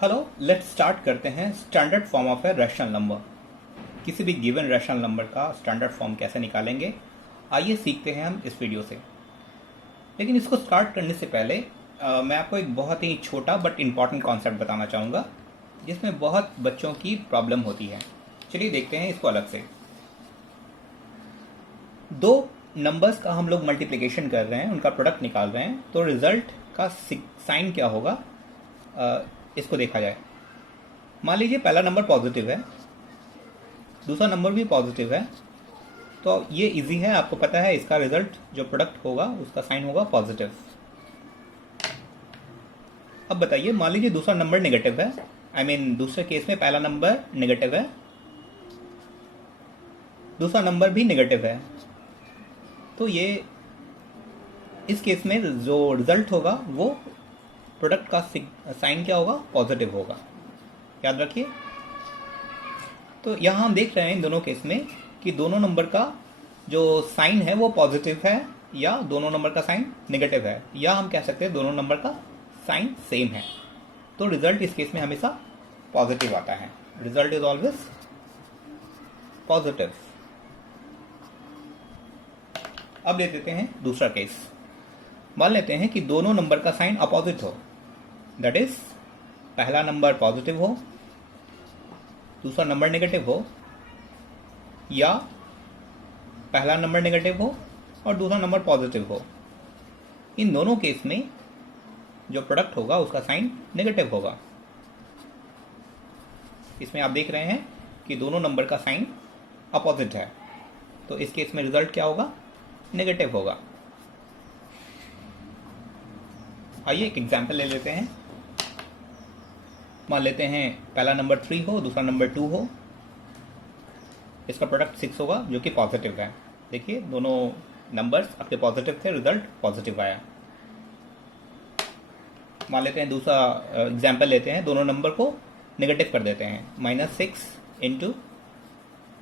Hello, let's start करते हैं standard form of a rational number. किसी भी गिवन रैशनल नंबर का स्टैंडर्ड फॉर्म कैसे निकालेंगे, आइए सीखते हैं हम इस वीडियो से। लेकिन इसको स्टार्ट करने से पहले मैं आपको एक बहुत ही छोटा बट इम्पॉर्टेंट कॉन्सेप्ट बताना चाहूँगा जिसमें बहुत बच्चों की प्रॉब्लम होती है। चलिए देखते हैं इसको अलग से। दो नंबर्स का हम लोग मल्टीप्लिकेशन कर रहे हैं, उनका प्रोडक्ट निकाल रहे हैं, तो रिजल्ट का साइन क्या होगा इसको देखा जाए। मान लीजिए पहला नंबर पॉजिटिव है, दूसरा नंबर भी पॉजिटिव है, तो ये इजी है, आपको पता है इसका रिजल्ट जो प्रोडक्ट होगा उसका साइन होगा पॉजिटिव। अब बताइए, मान लीजिए दूसरा नंबर नेगेटिव है, दूसरे केस में पहला नंबर नेगेटिव है, दूसरा नंबर भी नेगेटिव है, तो ये इस केस में जो रिजल्ट होगा वो प्रोडक्ट का साइन क्या होगा, पॉजिटिव होगा। याद रखिए। तो यहाँ हम देख रहे हैं इन दोनों केस में कि दोनों नंबर का जो साइन है वो पॉजिटिव है या दोनों नंबर का साइन नेगेटिव है, या हम कह सकते हैं दोनों नंबर का साइन सेम है। तो रिजल्ट इस केस में हमेशा पॉजिटिव आता है। Result is always positive. अब ले लेते हैं दूसरा केस। मान लेते हैं कि दोनों नंबर का साइन अपोजिट हो, दैट इज पहला नंबर पॉजिटिव हो, दूसरा नंबर नेगेटिव हो, या पहला नंबर नेगेटिव हो और दूसरा नंबर पॉजिटिव हो। इन दोनों केस में जो प्रोडक्ट होगा उसका साइन नेगेटिव होगा। इसमें आप देख रहे हैं कि दोनों नंबर का साइन अपोजिट है, तो इस केस में रिजल्ट क्या होगा, नेगेटिव होगा। आइए एक एग्जाम्पल ले लेते हैं। मान लेते हैं पहला नंबर 3 हो, दूसरा नंबर 2 हो, इसका प्रोडक्ट 6 होगा जो कि पॉजिटिव है। देखिए दोनों नंबर्स आपके पॉजिटिव थे, रिजल्ट पॉजिटिव आया। मान लेते हैं दूसरा एग्जाम्पल लेते हैं, दोनों नंबर को नेगेटिव कर देते हैं। -6 इंटू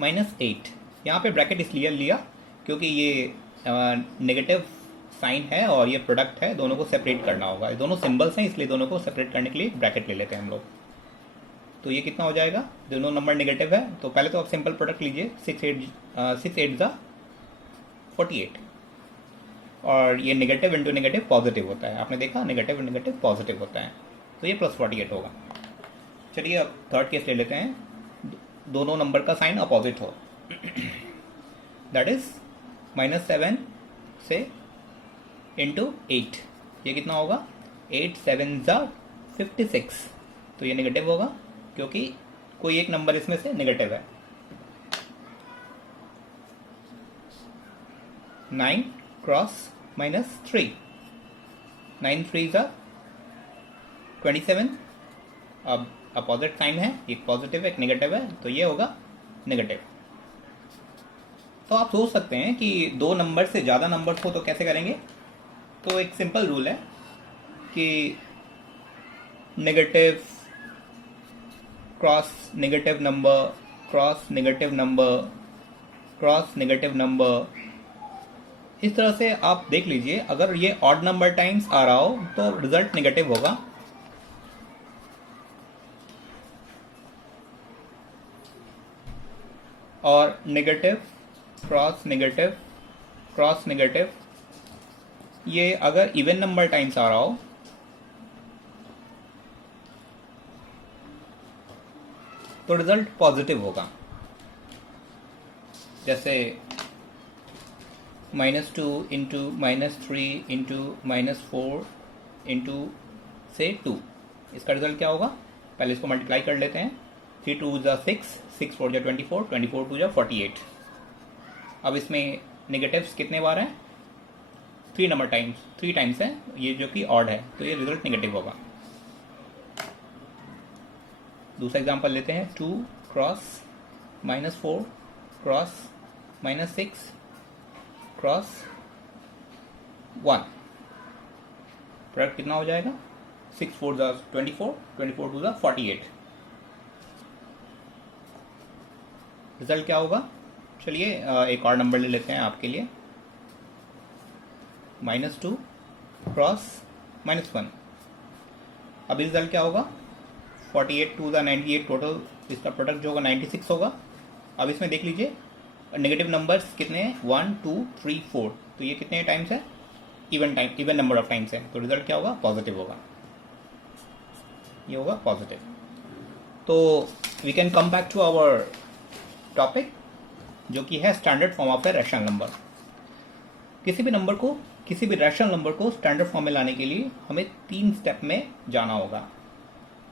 -8। यहाँ पे ब्रैकेट इसलिए लिया क्योंकि ये नेगेटिव साइन है और ये प्रोडक्ट है, दोनों को सेपरेट करना होगा। दोनों सिंबल्स हैं इसलिए दोनों को सेपरेट करने के लिए ब्रैकेट ले लेते हैं हम लोग। तो ये कितना हो जाएगा, दोनों नंबर नेगेटिव है तो पहले तो आप सिंपल प्रोडक्ट लीजिए, 6 8 ज़ा 48, और ये नेगेटिव इंटू नेगेटिव पॉजिटिव होता है। आपने देखा नेगेटिव नेगेटिव पॉजिटिव होता है, तो ये +48 होगा। चलिए अब थर्ड केस ले लेते हैं, दोनों नंबर का साइन अपोजिट हो, दैट इज -7 से इंटू 8। ये कितना होगा, 8 7 ज़ा 56, तो ये नेगेटिव होगा क्योंकि कोई एक नंबर इसमें से नेगेटिव है। 9 क्रॉस -3, 9 3 ज़ा 27। अब अपोजिट साइन है, एक पॉजिटिव है एक नेगेटिव है, तो ये होगा नेगेटिव। तो आप सोच सकते हैं कि दो नंबर से ज़्यादा नंबर्स हो तो कैसे करेंगे। तो एक सिंपल रूल है कि negative cross negative number cross negative number cross negative number, इस तरह से आप देख लीजिए। अगर ये ऑड नंबर टाइम्स आ रहा हो तो रिजल्ट नेगेटिव होगा, और नेगेटिव क्रॉस नेगेटिव ये अगर इवन नंबर टाइम्स आ रहा हो तो रिजल्ट पॉजिटिव होगा। जैसे -2 इंटू -3 इंटू -4 इंटू से 2, इसका रिजल्ट क्या होगा, पहले इसको मल्टीप्लाई कर लेते हैं। 3 2 ज़ा 6, 6 4 ज़ा 24, 24 2 ज़ा 48। अब इसमें नेगेटिव्स कितने बार हैं, 3 नंबर टाइम्स, 3 टाइम्स है ये जो कि ऑड है, तो ये रिजल्ट नेगेटिव होगा। दूसरा एग्जांपल लेते हैं, 2 क्रॉस -4 क्रॉस -6 क्रॉस 1, प्रोडक्ट कितना हो जाएगा, 6 4 ज़ा 24, 24 2 ज़ा 48। रिजल्ट क्या होगा, चलिए एक और नंबर ले लेते हैं आपके लिए, -2 क्रॉस -1। अब रिजल्ट क्या होगा, 48 टू ज़ा 98, टोटल इसका प्रोडक्ट जो होगा 96 होगा। अब इसमें देख लीजिए नेगेटिव नंबर्स कितने हैं, 1 2 3 4, तो ये कितने टाइम्स है, इवन नंबर ऑफ टाइम्स है, तो रिजल्ट क्या होगा, पॉजिटिव होगा, ये होगा पॉजिटिव। तो we can come back to our topic जो कि है standard form of a rational number. किसी भी नंबर को, किसी भी रैशनल नंबर को स्टैंडर्ड फॉर्म में लाने के लिए हमें 3 स्टेप में जाना होगा।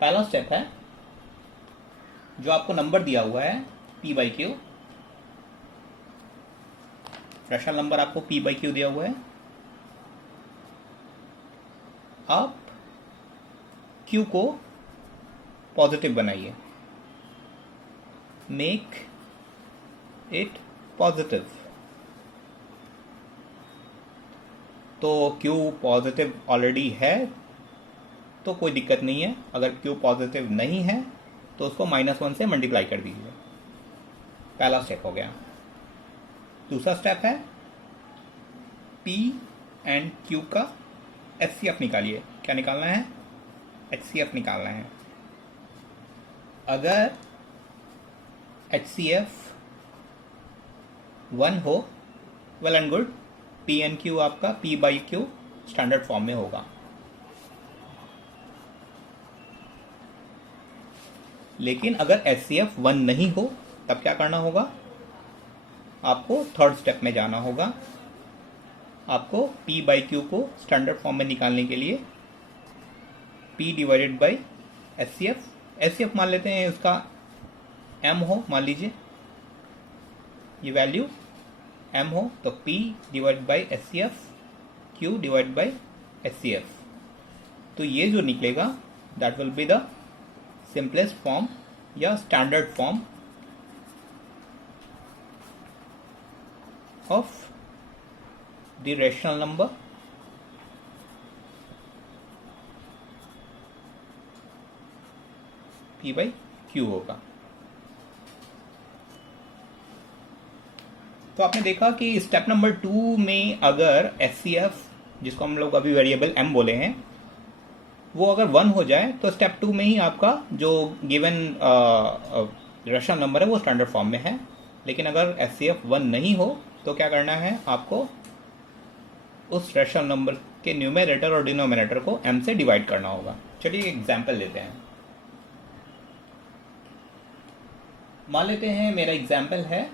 पहला स्टेप है जो आपको नंबर दिया हुआ है p/q, रैशनल नंबर आपको p/q दिया हुआ है, आप q को पॉजिटिव बनाइए, मेक इट पॉजिटिव। तो q पॉजिटिव ऑलरेडी है तो कोई दिक्कत नहीं है, अगर q पॉजिटिव नहीं है तो उसको -1 से मल्टीप्लाई कर दीजिए। पहला स्टेप हो गया। दूसरा स्टेप है p एंड q का HCF निकालिए। क्या निकालना है, HCF निकालना है। अगर HCF 1 हो, well and good, p and q आपका p/q स्टैंडर्ड फॉर्म में होगा। लेकिन अगर HCF 1 नहीं हो तब क्या करना होगा, आपको थर्ड स्टेप में जाना होगा। आपको p/q को स्टैंडर्ड फॉर्म में निकालने के लिए p डिवाइडेड बाई HCF मान लेते हैं, उसका m हो, मान लीजिए ये वैल्यू m हो, तो p divide by HCF, q divide by HCF, तो ये जो निकलेगा that will be the simplest form या standard form of the rational number p/q होगा। तो आपने देखा कि स्टेप नंबर 2 में अगर HCF, जिसको हम लोग अभी वेरिएबल m बोले हैं, वो अगर 1 हो जाए तो स्टेप 2 में ही आपका जो गिवन रैशनल नंबर है वो स्टैंडर्ड फॉर्म में है। लेकिन अगर HCF 1 नहीं हो तो क्या करना है, आपको उस रैशनल नंबर के न्यूमरेटर और डिनोमिनेटर को m से डिवाइड करना होगा। चलिए एग्जाम्पल लेते हैं। मान लेते हैं मेरा एग्जाम्पल है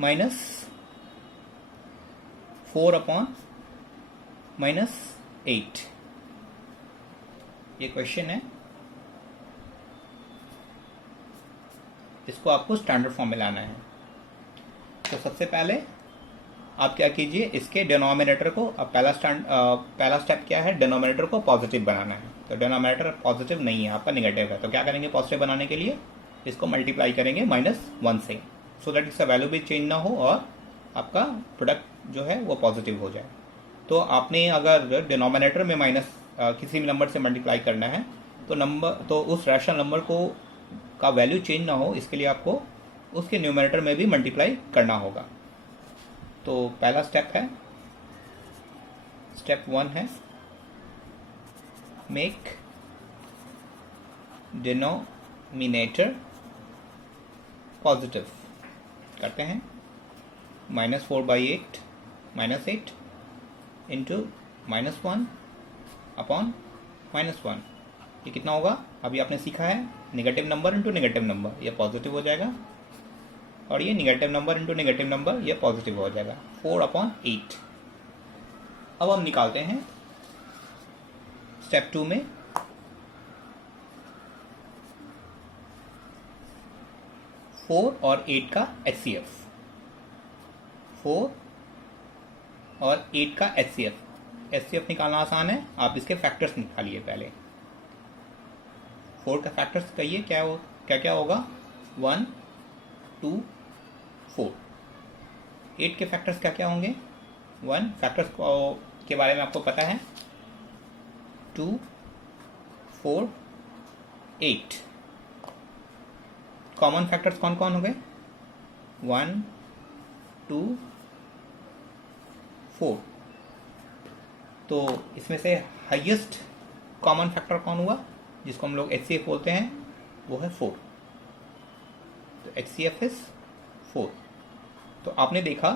-4/-8, ये क्वेश्चन है, इसको आपको स्टैंडर्ड फॉर्म में लाना है। तो सबसे पहले आप क्या कीजिए, इसके डिनोमिनेटर को, अब पहला स्टेप क्या है, डिनोमिनेटर को पॉजिटिव बनाना है। तो डिनोमिनेटर पॉजिटिव नहीं है, आपका नेगेटिव है, तो क्या करेंगे, पॉजिटिव बनाने के लिए इसको मल्टीप्लाई करेंगे -1 से, सो दैट इसका वैल्यू भी चेंज ना हो और आपका प्रोडक्ट जो है वो पॉजिटिव हो जाए। तो आपने अगर डिनोमिनेटर में किसी भी नंबर से मल्टीप्लाई करना है तो उस रैशनल नंबर को का वैल्यू चेंज ना हो, इसके लिए आपको उसके न्यूमरेटर में भी मल्टीप्लाई करना होगा। तो पहला स्टेप है, स्टेप 1 है मेक डिनोमिनेटर पॉजिटिव। करते हैं -4/8 -8 इंटू -1 अपॉन -1, ये कितना होगा, अभी आपने सीखा है negative number into negative number, ये पॉजिटिव हो जाएगा, और ये negative number into negative number, ये पॉजिटिव हो जाएगा, 4/8। अब हम निकालते हैं स्टेप 2 में 4 और 8 का HCF, 4 और 8 का HCF निकालना आसान है, आप इसके फैक्टर्स निकालिए पहले। 4 का फैक्टर्स कहिए क्या होगा, 1 2 4। 8 के फैक्टर्स क्या होंगे, 1 फैक्टर्स के बारे में आपको पता है, 2 4 8। कॉमन फैक्टर्स कौन कौन हो गए, 1 2 4। तो इसमें से हाईएस्ट कॉमन फैक्टर कौन हुआ, जिसको हम लोग HCF बोलते हैं, वो है 4। तो HCF इज 4। तो आपने देखा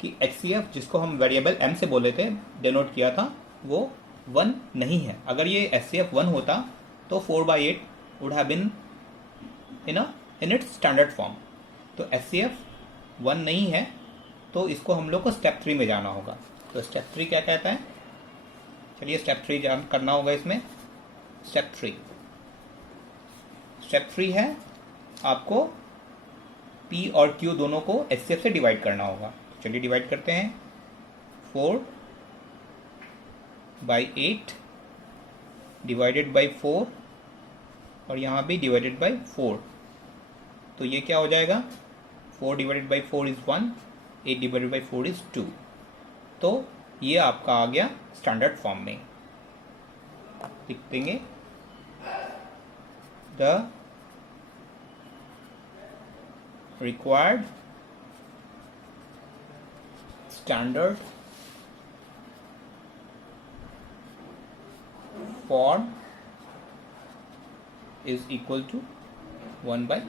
कि HCF जिसको हम वेरिएबल m से बोले थे, डिनोट किया था, वो 1 नहीं है। अगर ये HCF 1 होता तो 4/8 would have been in its standard form. तो HCF 1 नहीं है, तो इसको हम लोग को स्टेप 3 में जाना होगा। तो स्टेप 3 क्या कहता है, चलिए स्टेप 3 जान करना होगा इसमें। स्टेप 3 है आपको P और Q दोनों को HCF से डिवाइड करना होगा। चलिए डिवाइड करते हैं। 4/8 डिवाइडेड बाई 4 और यहाँ भी डिवाइडेड बाई 4। तो ये क्या हो जाएगा, 4 divided by 4 is 1, 8 divided by 4 is 2। तो ये आपका आ गया स्टैंडर्ड फॉर्म में। लिख देंगे the required standard form is equal to 1/8।